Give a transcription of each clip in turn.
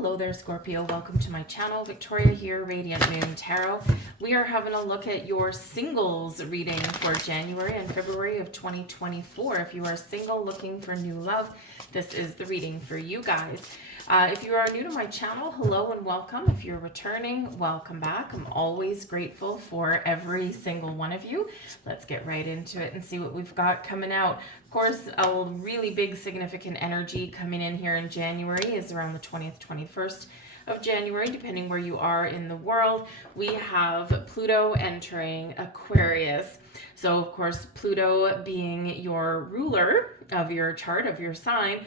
Hello there, Scorpio. Welcome to my channel. Victoria here, Radiant Moon Tarot. We are having a look at your singles reading for January and February of 2024. If you are single looking for new love, this is the reading for you guys. If you are new to my channel, hello and welcome. If you're returning, welcome back. I'm always grateful for every single one of you. Let's get right into it and see what we've got coming out. Of course, a really big significant energy coming in here in January is around the 20th, 21st of January, depending where you are in the world. We have Pluto entering Aquarius. So, of course, Pluto being your ruler of your chart, of your sign,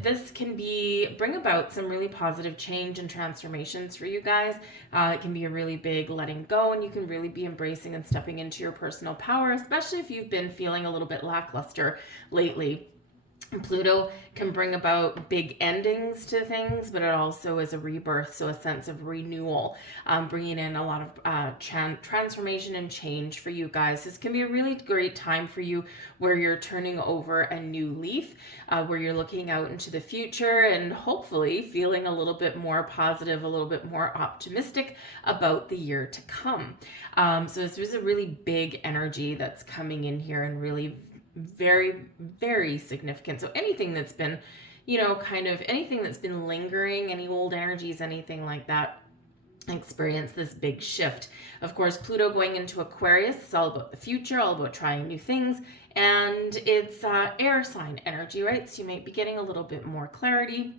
this can bring about some really positive change and transformations for you guys. It can be a really big letting go, and you can really be embracing and stepping into your personal power, especially if you've been feeling a little bit lackluster lately. Pluto can bring about big endings to things, but it also is a rebirth, so a sense of renewal, bringing in a lot of transformation and change for you guys. This can be a really great time for you where you're turning over a new leaf, where you're looking out into the future and hopefully feeling a little bit more positive, a little bit more optimistic about the year to come. So this was a really big energy that's coming in here and really very, very significant. So anything that's been, anything that's been lingering, any old energies, anything like that, experience this big shift. Of course, Pluto going into Aquarius is all about the future, all about trying new things, and it's air sign energy, right? So you might be getting a little bit more clarity,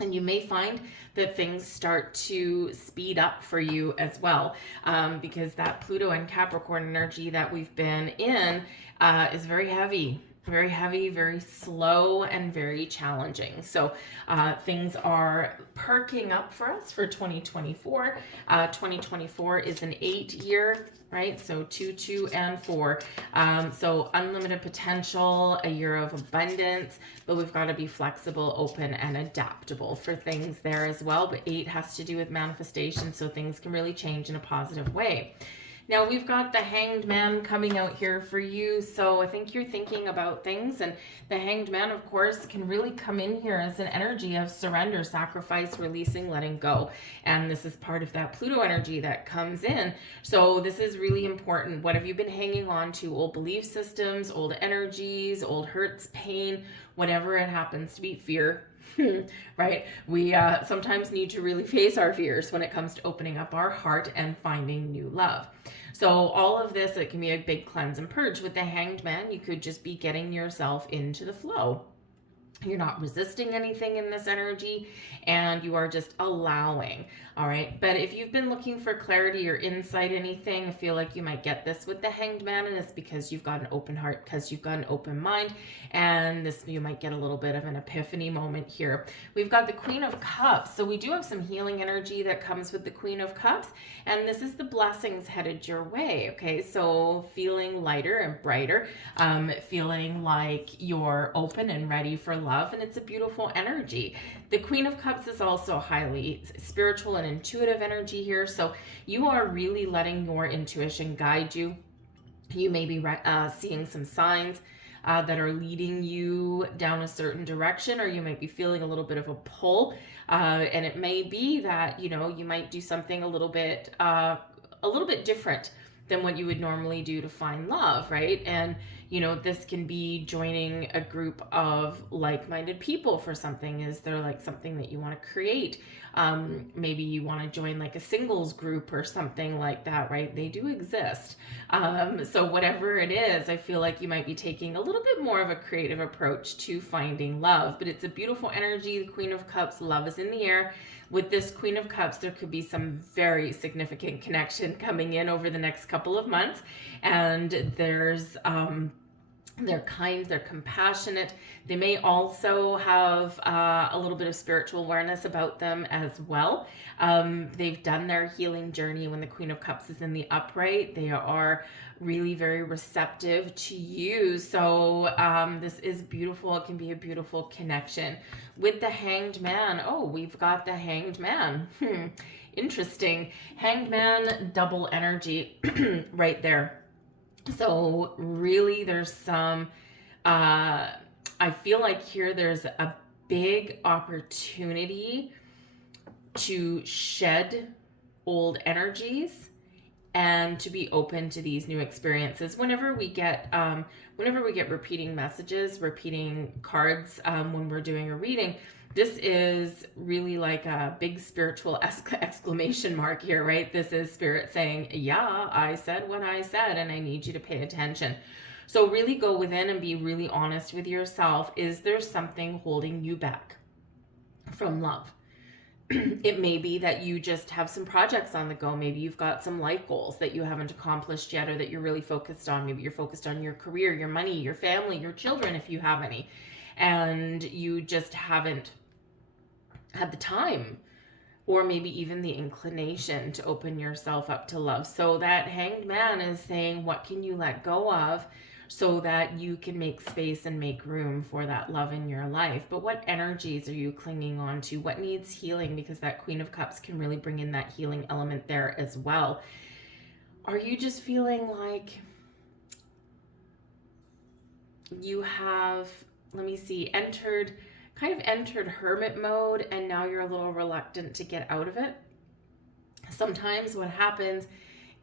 and you may find that things start to speed up for you as well, because that Pluto and Capricorn energy that we've been in is very heavy, very slow, and very challenging. So things are perking up for us for 2024. 2024 is an 8-year, right? So 2, 2, and 4. So unlimited potential, a year of abundance, but we've got to be flexible, open, and adaptable for things there as well. But 8 has to do with manifestation, so things can really change in a positive way. Now we've got the Hanged Man coming out here for you, so I think you're thinking about things, and the Hanged Man, of course, can really come in here as an energy of surrender, sacrifice, releasing, letting go, and this is part of that Pluto energy that comes in. So this is really important. What have you been hanging on to? Old belief systems, old energies, old hurts, pain, whatever it happens to be, fear. Right? We sometimes need to really face our fears when it comes to opening up our heart and finding new love. So all of this, it can be a big cleanse and purge. With the Hanged Man, you could just be getting yourself into the flow. You're not resisting anything in this energy, and you are just allowing. All right. But if you've been looking for clarity or insight, anything, I feel like you might get this with the Hanged Man, and it's because you've got an open heart, because you've got an open mind, and this, you might get a little bit of an epiphany moment here. We've got the Queen of Cups. So we do have some healing energy that comes with the Queen of Cups, and this is the blessings headed your way. Okay. So feeling lighter and brighter, feeling like you're open and ready for love, and it's a beautiful energy. The Queen of Cups is also highly spiritual and intuitive energy here, so you are really letting your intuition guide you. You may be seeing some signs that are leading you down a certain direction, or you might be feeling a little bit of a pull, and it may be that you might do something a little bit different than what you would normally do to find love, right? And this can be joining a group of like-minded people for something. Is there like something that you want to create? Maybe you want to join like a singles group or something like that, right? They do exist. So whatever it is, I feel like you might be taking a little bit more of a creative approach to finding love, but it's a beautiful energy. The Queen of Cups, love is in the air. With this Queen of Cups, there could be some very significant connection coming in over the next couple of months. And they're kind, they're compassionate. They may also have a little bit of spiritual awareness about them as well. They've done their healing journey. When the Queen of Cups is in the upright, they are really very receptive to you. So this is beautiful. It can be a beautiful connection. With the Hanged Man, we've got the Hanged Man. Interesting. Hanged Man, double energy right there. So really there's some, I feel like here there's a big opportunity to shed old energies and to be open to these new experiences. Whenever we get repeating messages, repeating cards, when we're doing a reading, this is really like a big spiritual exclamation mark here, right? This is spirit saying, yeah, I said what I said, and I need you to pay attention. So really go within and be really honest with yourself. Is there something holding you back from love? It may be that you just have some projects on the go. Maybe you've got some life goals that you haven't accomplished yet, or that you're really focused on. Maybe you're focused on your career, your money, your family, your children, if you have any, and you just haven't had the time or maybe even the inclination to open yourself up to love. So that Hanged Man is saying, what can you let go of so that you can make space and make room for that love in your life? But what energies are you clinging on to? What needs healing? Because that Queen of Cups can really bring in that healing element there as well. Are you just feeling like you have, let me see, entered hermit mode, and now you're a little reluctant to get out of it? Sometimes what happens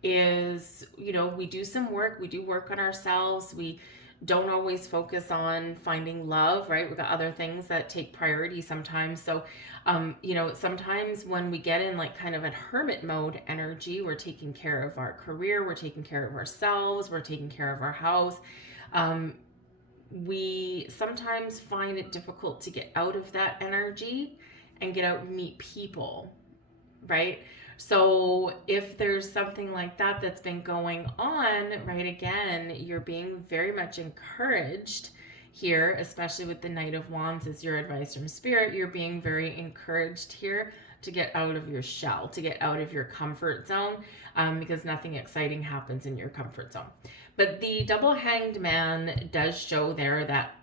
is, we do some work, we do work on ourselves, we don't always focus on finding love, right? We've got other things that take priority sometimes. So, sometimes when we get in like kind of a hermit mode energy, we're taking care of our career, we're taking care of ourselves, we're taking care of our house. We sometimes find it difficult to get out of that energy and get out and meet people, right? So if there's something like that that's been going on, right, again, you're being very much encouraged here, especially with the Knight of Wands as your advice from Spirit. You're being very encouraged here to get out of your shell, to get out of your comfort zone, because nothing exciting happens in your comfort zone. But the double Hanged Man does show there that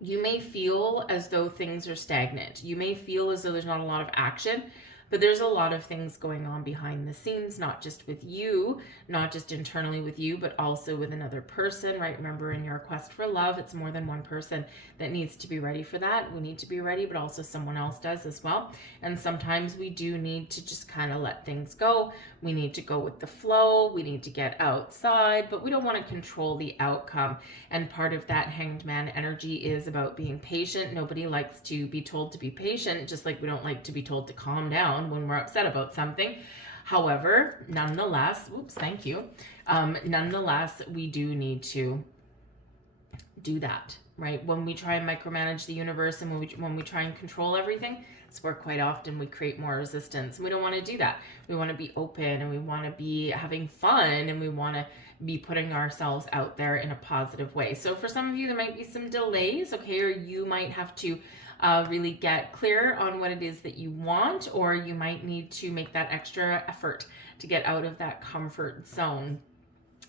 you may feel as though things are stagnant. You may feel as though there's not a lot of action, but there's a lot of things going on behind the scenes, not just with you, not just internally with you, but also with another person, right? Remember, in your quest for love, it's more than one person that needs to be ready for that. We need to be ready, but also someone else does as well. And sometimes we do need to just kind of let things go. We need to go with the flow. We need to get outside, but we don't want to control the outcome. And part of that Hanged Man energy is about being patient. Nobody likes to be told to be patient, just like we don't like to be told to calm down when we're upset about something. However, nonetheless, nonetheless, we do need to do that, right? When we try and micromanage the universe and when we try and control everything, it's where quite often we create more resistance. And we don't want to do that. We want to be open, and we want to be having fun, and we want to be putting ourselves out there in a positive way. So for some of you, there might be some delays, okay? Or you might have to really get clear on what it is that you want, or you might need to make that extra effort to get out of that comfort zone.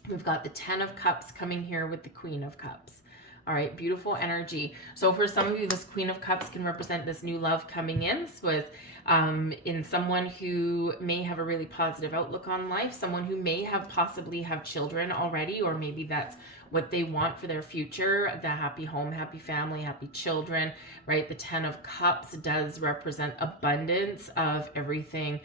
We've got the 10 of Cups coming here with the Queen of Cups. All right, beautiful energy. So for some of you, this Queen of Cups can represent this new love coming in. This was in someone who may have a really positive outlook on life, someone who may have possibly have children already, or maybe that's what they want for their future, the happy home, happy family, happy children, right? The 10 of Cups does represent abundance of everything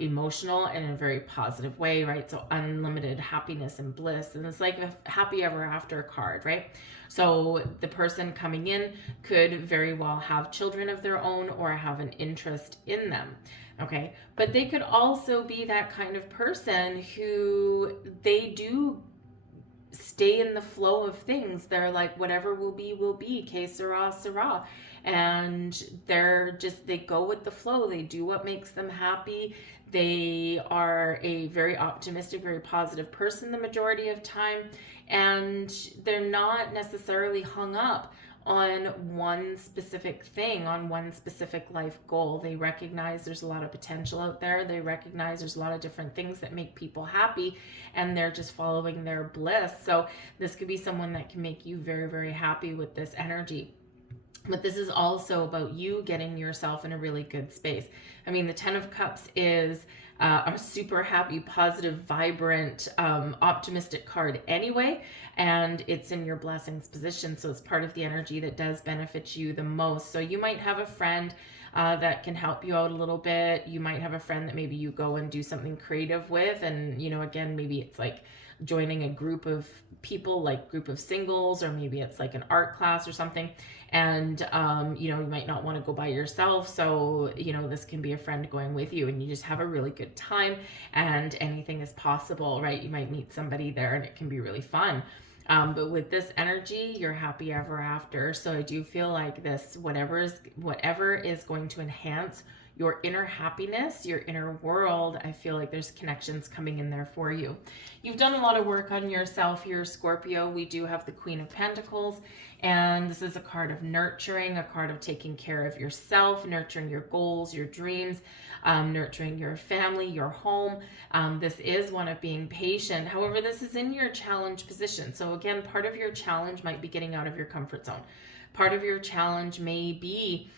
emotional in a very positive way, right? So unlimited happiness and bliss. And it's like a happy ever after card, right? So the person coming in could very well have children of their own or have an interest in them, okay? But they could also be that kind of person who they do stay in the flow of things. They're like, whatever will be, que sera, sera. And they go with the flow. They do what makes them happy. They are a very optimistic, very positive person the majority of time. And they're not necessarily hung up on one specific thing, on one specific life goal. They recognize there's a lot of potential out there. They recognize there's a lot of different things that make people happy, and they're just following their bliss. So this could be someone that can make you very, very happy with this energy. But this is also about you getting yourself in a really good space. I mean, the 10 of Cups is a super happy, positive, vibrant, optimistic card anyway, and it's in your blessings position, so it's part of the energy that does benefit you the most. So you might have a friend that can help you out a little bit. You might have a friend that maybe you go and do something creative with, and again, maybe it's like joining a group of people, like group of singles, or maybe it's like an art class or something, and you might not want to go by yourself, so this can be a friend going with you, and you just have a really good time, and anything is possible, right? You might meet somebody there and it can be really fun. But with this energy, you're happy ever after. So I do feel like this, whatever is going to enhance your inner happiness, your inner world, I feel like there's connections coming in there for you. You've done a lot of work on yourself here, Scorpio. We do have the Queen of Pentacles, and this is a card of nurturing, a card of taking care of yourself, nurturing your goals, your dreams, nurturing your family, your home. This is one of being patient. However, this is in your challenge position. So again, part of your challenge might be getting out of your comfort zone. Part of your challenge may be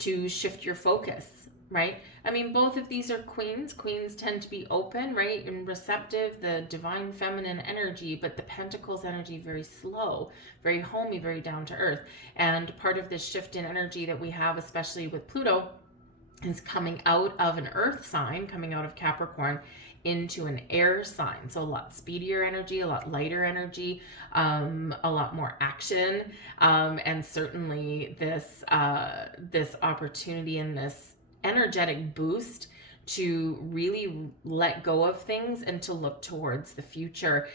to shift your focus, right? I mean, both of these are queens. Queens tend to be open, right, and receptive, the divine feminine energy, but the Pentacles energy, very slow, very homey, very down to earth. And part of this shift in energy that we have, especially with Pluto, is coming out of an earth sign, coming out of Capricorn into an air sign. So a lot speedier energy, a lot lighter energy, a lot more action, and certainly this opportunity and this energetic boost to really let go of things and to look towards the future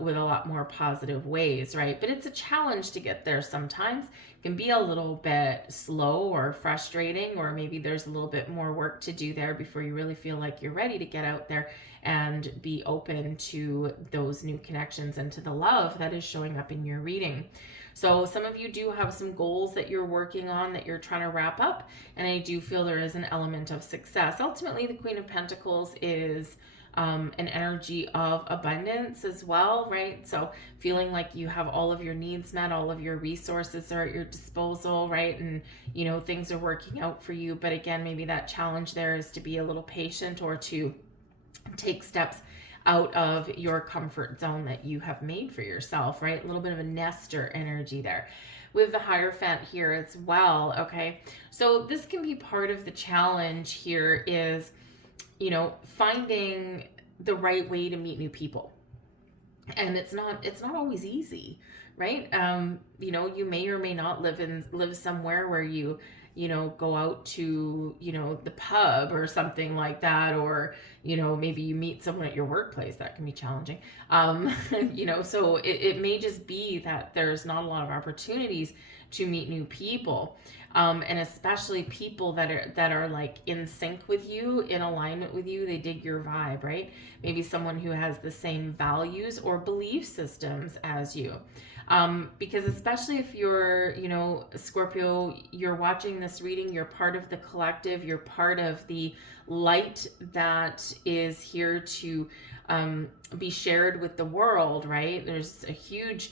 with a lot more positive ways, right? But it's a challenge to get there sometimes. It can be a little bit slow or frustrating, or maybe there's a little bit more work to do there before you really feel like you're ready to get out there and be open to those new connections and to the love that is showing up in your reading. So some of you do have some goals that you're working on, that you're trying to wrap up, and I do feel there is an element of success. Ultimately, the Queen of Pentacles is an energy of abundance as well, right? So feeling like you have all of your needs met, all of your resources are at your disposal, right? And things are working out for you. But again, maybe that challenge there is to be a little patient, or to take steps out of your comfort zone that you have made for yourself, right? A little bit of a nester energy there with the Hierophant here as well, okay? So this can be part of the challenge here is, finding the right way to meet new people. And it's not always easy, right? You may or may not live somewhere where you go out to, the pub or something like that, or, maybe you meet someone at your workplace. That can be challenging. So it may just be that there's not a lot of opportunities to meet new people. And especially people that are like in sync with you, in alignment with you, they dig your vibe, right? Maybe someone who has the same values or belief systems as you. Because especially if you're, Scorpio, you're watching this reading, you're part of the collective, you're part of the light that is here to be shared with the world, right? There's a huge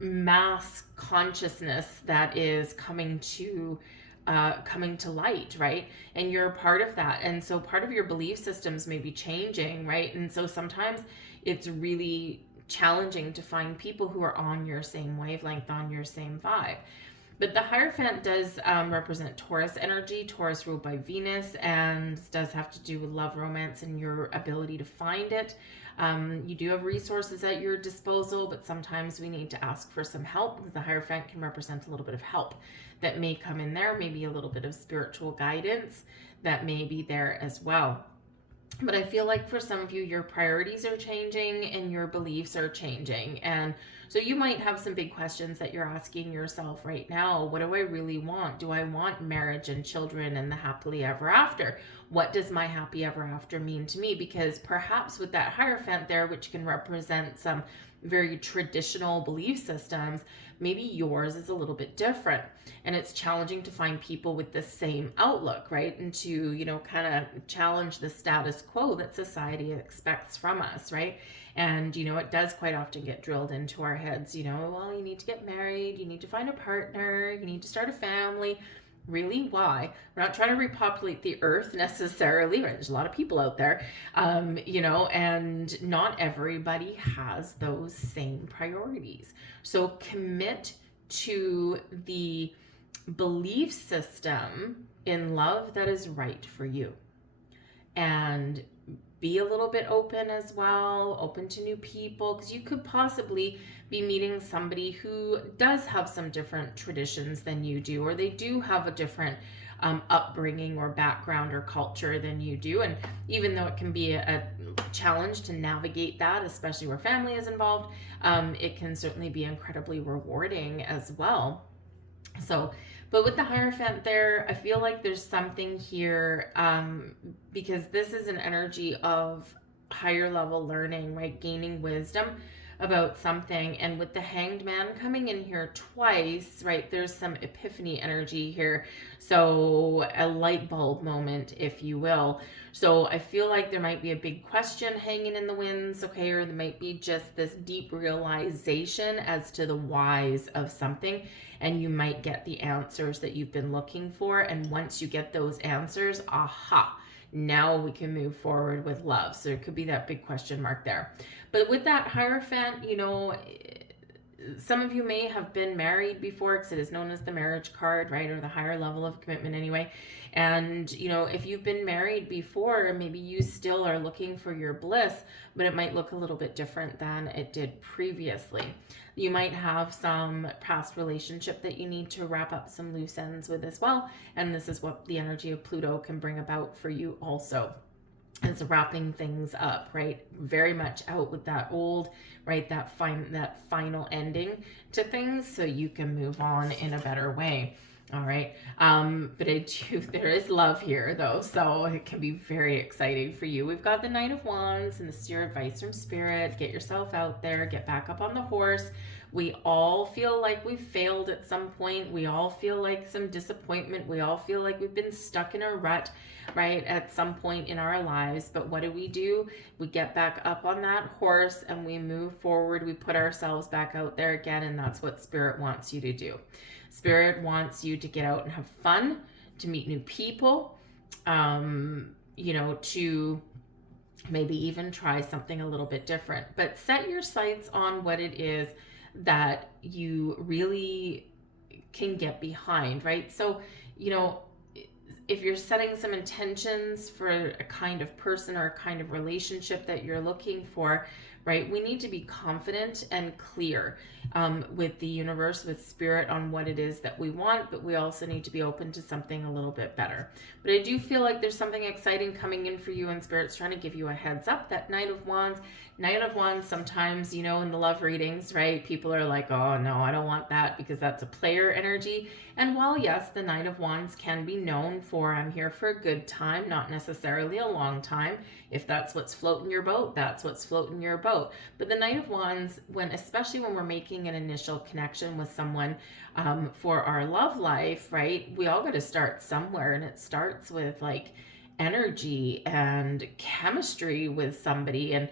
mass consciousness that is coming to light, right? And you're a part of that. And so part of your belief systems may be changing, right? And so sometimes it's really challenging to find people who are on your same wavelength, on your same vibe. But the Hierophant does represent Taurus energy, Taurus ruled by Venus, and does have to do with love, romance, and your ability to find it. You do have resources at your disposal, but sometimes we need to ask for some help, because the Hierophant can represent a little bit of help that may come in there, maybe a little bit of spiritual guidance that may be there as well. But I feel like for some of you, your priorities are changing and your beliefs are changing. And so you might have some big questions that you're asking yourself right now. What do I really want? Do I want marriage and children and the happily ever after? What does my happy ever after mean to me? Because perhaps with that Hierophant there, which can represent some very traditional belief systems, maybe yours is a little bit different. And it's challenging to find people with the same outlook, right? And to, kind of challenge the status quo that society expects from us, right? And, it does quite often get drilled into our heads, well, you need to get married, you need to find a partner, you need to start a family. Really? Why? We're not trying to repopulate the earth necessarily, right? There's a lot of people out there, and not everybody has those same priorities. So commit to the belief system in love that is right for you. And be a little bit open as well, open to new people, because you could possibly be meeting somebody who does have some different traditions than you do, or they do have a different upbringing or background or culture than you do. And even though it can be a challenge to navigate that, especially where family is involved, it can certainly be incredibly rewarding as well. So, but with the Hierophant there, I feel like there's something here, because this is an energy of higher level learning, right? Gaining wisdom about something. And with the Hanged Man coming in here twice, right? There's some epiphany energy here. So a light bulb moment, if you will. So I feel like there might be a big question hanging in the winds, okay? Or there might be just this deep realization as to the whys of something. And you might get the answers that you've been looking for. And once you get those answers, aha, now we can move forward with love. So it could be that big question mark there. But with that Hierophant, some of you may have been married before, because it is known as the marriage card, right? Or the higher level of commitment anyway. And, if you've been married before, maybe you still are looking for your bliss, but it might look a little bit different than it did previously. You might have some past relationship that you need to wrap up some loose ends with as well. And this is what the energy of Pluto can bring about for you also. It's wrapping things up, right? Very much out with that old, right? That final ending to things, so you can move on in a better way. All right. But there is love here though. So it can be very exciting for you. We've got the Knight of Wands, and this is your advice from Spirit. Get yourself out there, get back up on the horse. We all feel like we've failed at some point. We all feel like some disappointment. We all feel like we've been stuck in a rut, right? At some point in our lives. But what do? We get back up on that horse and we move forward. We put ourselves back out there again. And that's what Spirit wants you to do. Spirit wants you to get out and have fun, to meet new people, to maybe even try something a little bit different. But set your sights on what it is that you really can get behind, right? So, if you're setting some intentions for a kind of person or a kind of relationship that you're looking for, right? We need to be confident and clear with the universe, with Spirit, on what it is that we want, but we also need to be open to something a little bit better. But I do feel like there's something exciting coming in for you, and Spirit's trying to give you a heads up. That Knight of Wands, sometimes, in the love readings, right? People are like, oh no, I don't want that, because that's a player energy. And while yes, the Knight of Wands can be known for, I'm here for a good time, not necessarily a long time. If that's what's floating your boat, that's what's floating your boat. But the Knight of Wands, especially when we're making an initial connection with someone for our love life, right? We all got to start somewhere, and it starts with like energy and chemistry with somebody. And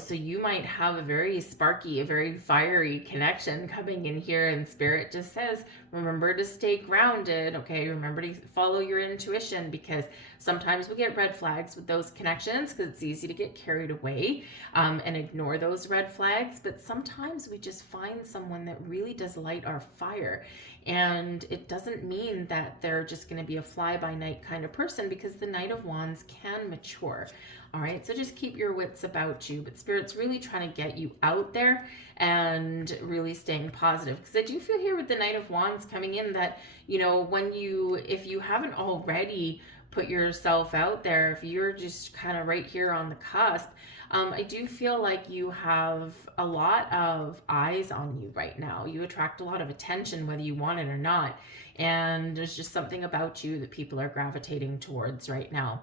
so you might have a very sparky, a very fiery connection coming in here, and Spirit just says, remember to stay grounded, okay? Remember to follow your intuition, because sometimes we get red flags with those connections, because it's easy to get carried away and ignore those red flags. But sometimes we just find someone that really does light our fire. And it doesn't mean that they're just going to be a fly-by-night kind of person, because the Knight of Wands can mature. All right, so just keep your wits about you. But Spirit's really trying to get you out there and really staying positive. Because I do feel here with the Knight of Wands coming in that, if you haven't already put yourself out there, if you're just kind of right here on the cusp, I do feel like you have a lot of eyes on you right now. You attract a lot of attention, whether you want it or not. And there's just something about you that people are gravitating towards right now.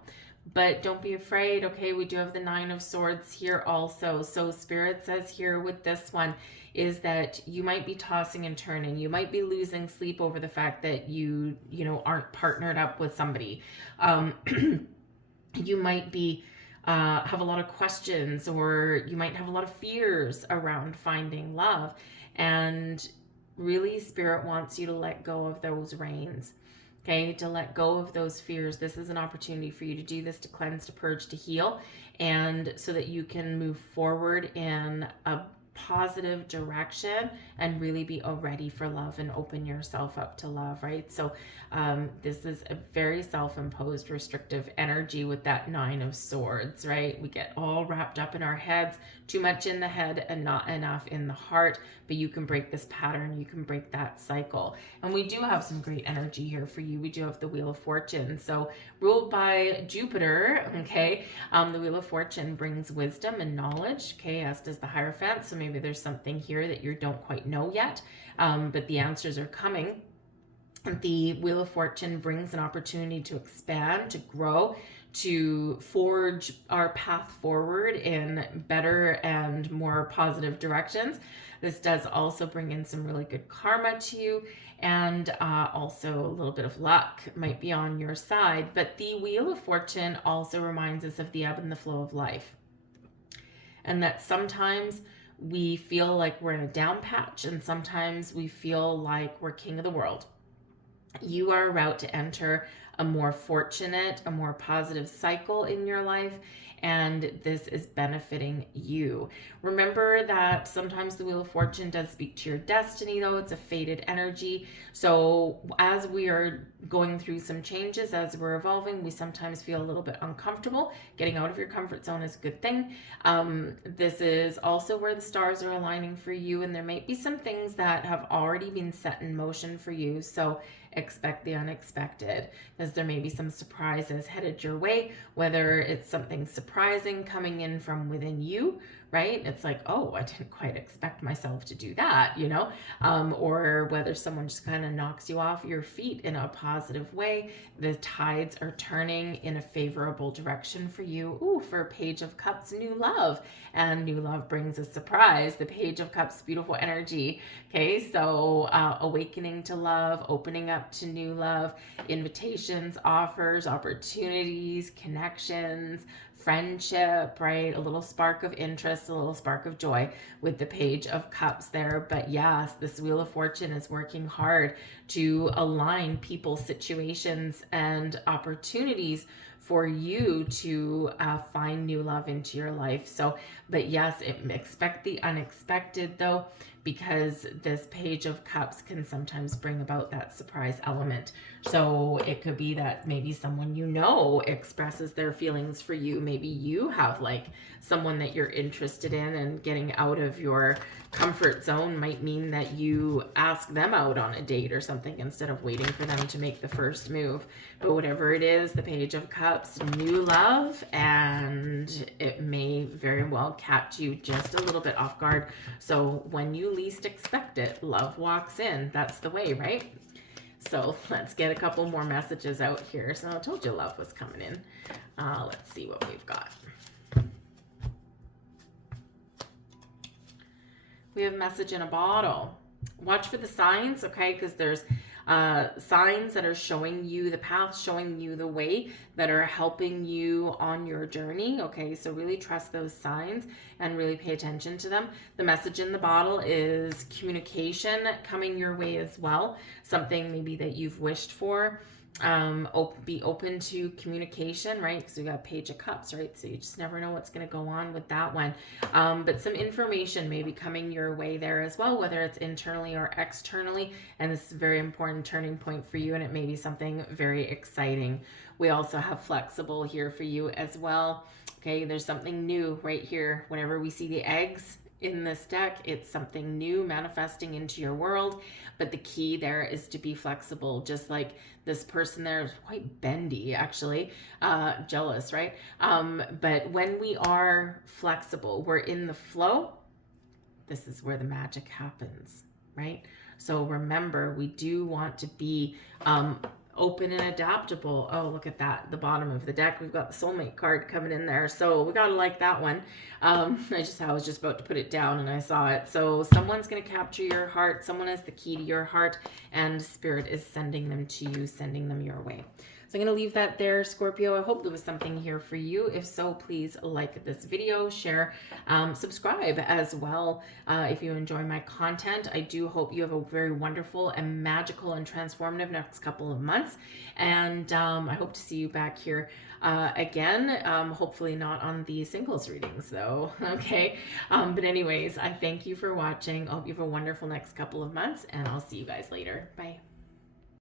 But don't be afraid, okay? We do have the Nine of Swords here also. So Spirit says here with this one is that you might be tossing and turning. You might be losing sleep over the fact that you aren't partnered up with somebody. You might be have a lot of questions, or you might have a lot of fears around finding love. And really, Spirit wants you to let go of those reins. okay, to let go of those fears. This is an opportunity for you to do this, to cleanse, to purge, to heal, and so that you can move forward in a positive direction and really be ready for love and open yourself up to love, right? So this is a very self-imposed restrictive energy with that 9 of Swords, right? We get all wrapped up in our heads, too much in the head and not enough in the heart, but you can break this pattern, you can break that cycle. And we do have some great energy here for you. We do have the Wheel of Fortune, so ruled by Jupiter, okay? The Wheel of Fortune brings wisdom and knowledge, okay, as does the Hierophant. So maybe there's something here that you don't quite know yet, but the answers are coming. The Wheel of Fortune brings an opportunity to expand, to grow, to forge our path forward in better and more positive directions. This does also bring in some really good karma to you, and also a little bit of luck might be on your side. But the Wheel of Fortune also reminds us of the ebb and the flow of life, and that sometimes we feel like we're in a down patch, and sometimes we feel like we're king of the world. You are about to enter a more fortunate, a more positive cycle in your life, and this is benefiting you. Remember that sometimes the Wheel of Fortune does speak to your destiny, though. It's a fated energy. So as we are going through some changes, as we're evolving, we sometimes feel a little bit uncomfortable. Getting out of your comfort zone is a good thing. This is also where the stars are aligning for you, and there might be some things that have already been set in motion for you. So expect the unexpected, because there may be some surprises headed your way, whether it's something surprising coming in from within you, right? It's like, oh, I didn't quite expect myself to do that, you know, or whether someone just kind of knocks you off your feet in a positive way. The tides are turning in a favorable direction for you. Ooh, for Page of Cups, new love, and new love brings a surprise. The Page of Cups, beautiful energy. Okay, so awakening to love, opening up to new love, invitations, offers, opportunities, connections, friendship, right? A little spark of interest, a little spark of joy with the Page of Cups there. But yes, this Wheel of Fortune is working hard to align people, situations, and opportunities for you to find new love into your life. So, but yes, expect the unexpected though, because this Page of Cups can sometimes bring about that surprise element. So it could be that maybe someone you know expresses their feelings for you. Maybe you have like someone that you're interested in, and getting out of your comfort zone might mean that you ask them out on a date or something instead of waiting for them to make the first move. But whatever it is, the Page of Cups, new love, and it may very well catch you just a little bit off guard. So when you least expect it, love walks in. That's the way, right? So let's get a couple more messages out here. So I told you love was coming in. Let's see what we've got. We have message in a bottle. Watch for the signs, okay? Because there's signs that are showing you the path, showing you the way, that are helping you on your journey, okay? So really trust those signs and really pay attention to them. The message in the bottle is communication coming your way as well. Something maybe that you've wished for. Be open to communication, right? Because we got Page of Cups, right? So you just never know what's going to go on with that one. But some information may be coming your way there as well, whether it's internally or externally. And this is a very important turning point for you, and it may be something very exciting. We also have flexible here for you as well. Okay, there's something new right here. Whenever we see the eggs in this deck, it's something new manifesting into your world. But the key there is to be flexible, just like this person there is quite bendy, actually, jealous, right? But when we are flexible, we're in the flow, this is where the magic happens, right? So remember, we do want to be open and adaptable. Oh, look at that. The bottom of the deck, we've got the soulmate card coming in there. So we got to like that one. I was just about to put it down and I saw it. So someone's going to capture your heart. Someone has the key to your heart, and Spirit is sending them to you, sending them your way. So So I'm going to leave that there, Scorpio. I hope there was something here for you. If so, please like this video, share, subscribe as well if you enjoy my content. I do hope you have a very wonderful and magical and transformative next couple of months. And I hope to see you back here again. Hopefully not on the singles readings though. Okay. But anyways, I thank you for watching. I hope you have a wonderful next couple of months, and I'll see you guys later. Bye.